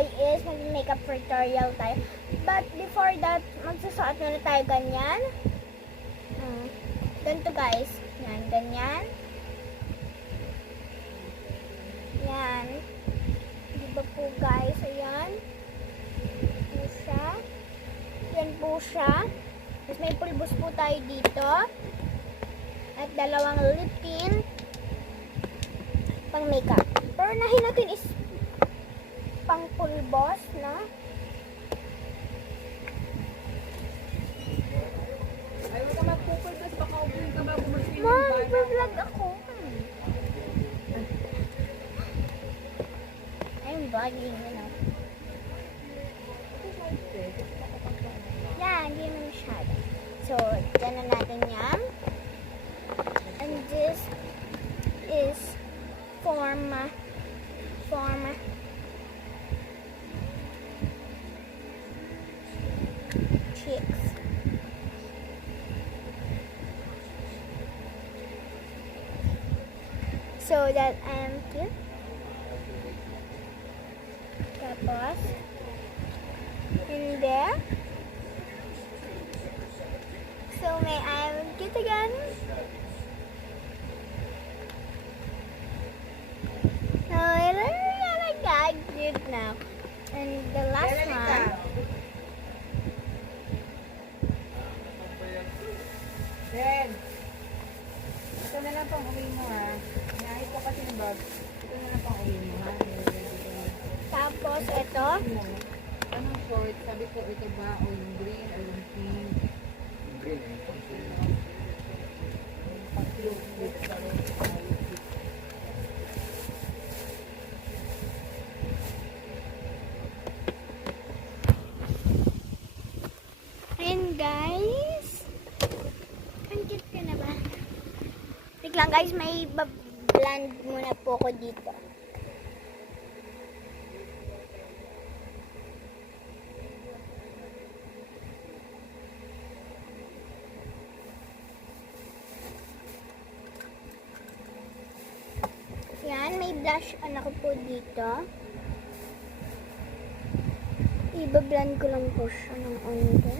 ay is mag-makeup tutorial tayo. But before that, magsusuot muna tayo ganyan. Ganito guys. Yan, ganyan. Yan. Diba po guys? Ayan. Po siya. Yan po siya. Tapos may pulbos po tayo dito. At dalawang lip tint. Pang makeup. Pero nahin natin is pang pulbos, no? Ay, huwag ka magpupulbos. Baka upuin ka bago mag-film. Mag-vlog ako. I'm vlogging, you know. Yeah, hindi naman masyado. So, dyan na natin yan. And this is form cheeks. So that I'm cute. Tapos, in there. So may I'm cute again. So it really got cute now. And the last one. Ben, ito na lang pang uwi mo ha. Inahit ko kasi ng bag. Ito na lang pang uwi mo ha. Tapos ito. Anong short? Sabi ko ito ba o yung green o yung pink? Green eh. And guys, ang cute ka na ba? Wait lang guys, may blend muna po ko dito. Yan, may blush on ako po dito. Iba-blend ko lang po siya ng onte.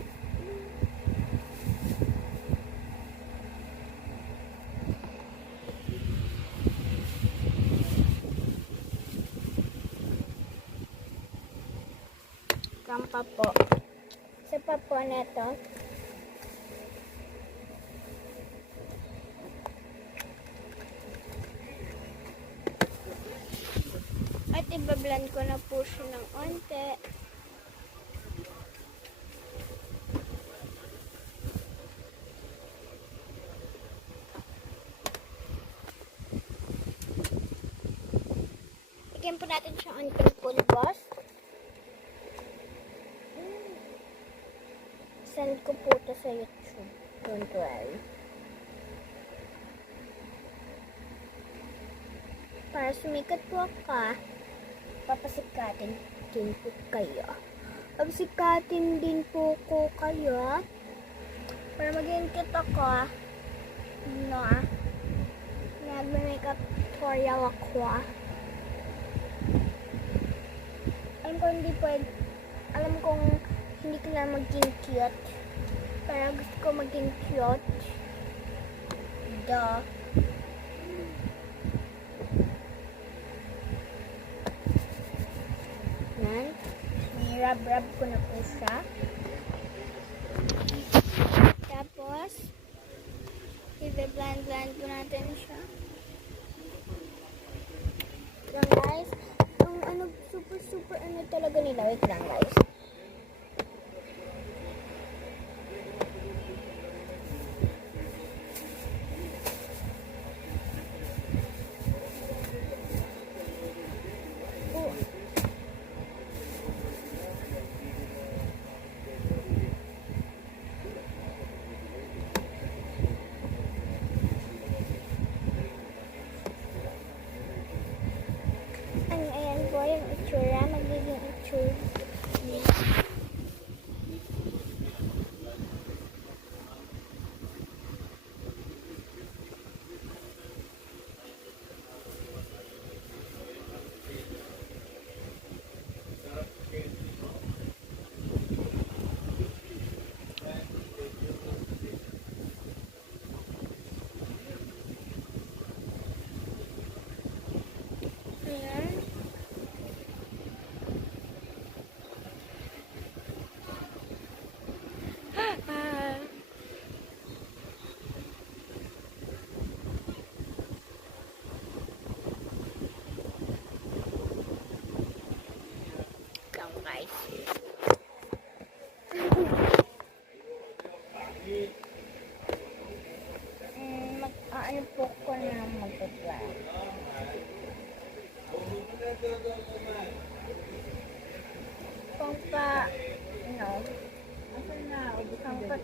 Kampa po. Isa pa po neto. At iba-blend ko na po siya ng onte. Bigyan po natin siya onting pulbos. Send ko po ito sa YouTube. Don't worry. Para sumikat po ka, papasikatin din po kayo. Papasikatin din po ko kayo. Para maging cute ako. No, nagma-makeup tutorial ako. Alam kong hindi ko na maging cute. Pero gusto ko maging cute. Duh. Yan. Nirab-rab ko na po siya. Tapos, i-blend ko natin siya. Yan guys. Ang super talaga nila. Wait lang guys. Ayan po yung itsura. Magiging itsura.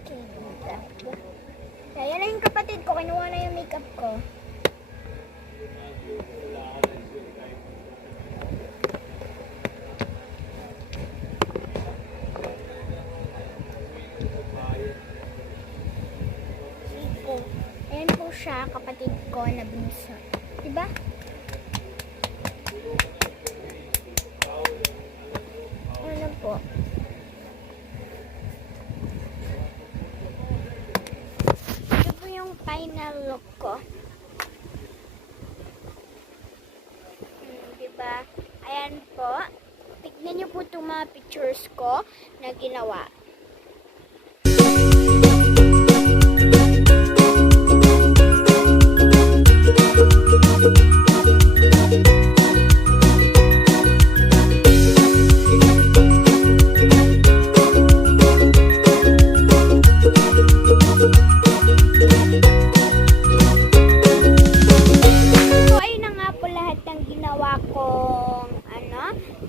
makeup. Kaya na yung kapatid ko, kinuha na yung makeup ko. Ayan po siya, kapatid ko na bunso. Diba? Ano po? Ito po yung final look ko. Diba? Ayan po. Tignan niyo po itong mga pictures ko na ginawa.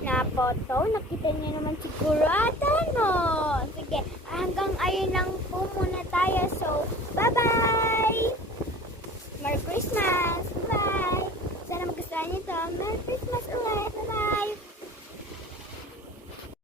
Na photo. Nakita niyo naman siguro. Sige, hanggang ayun lang po muna tayo. So, bye-bye!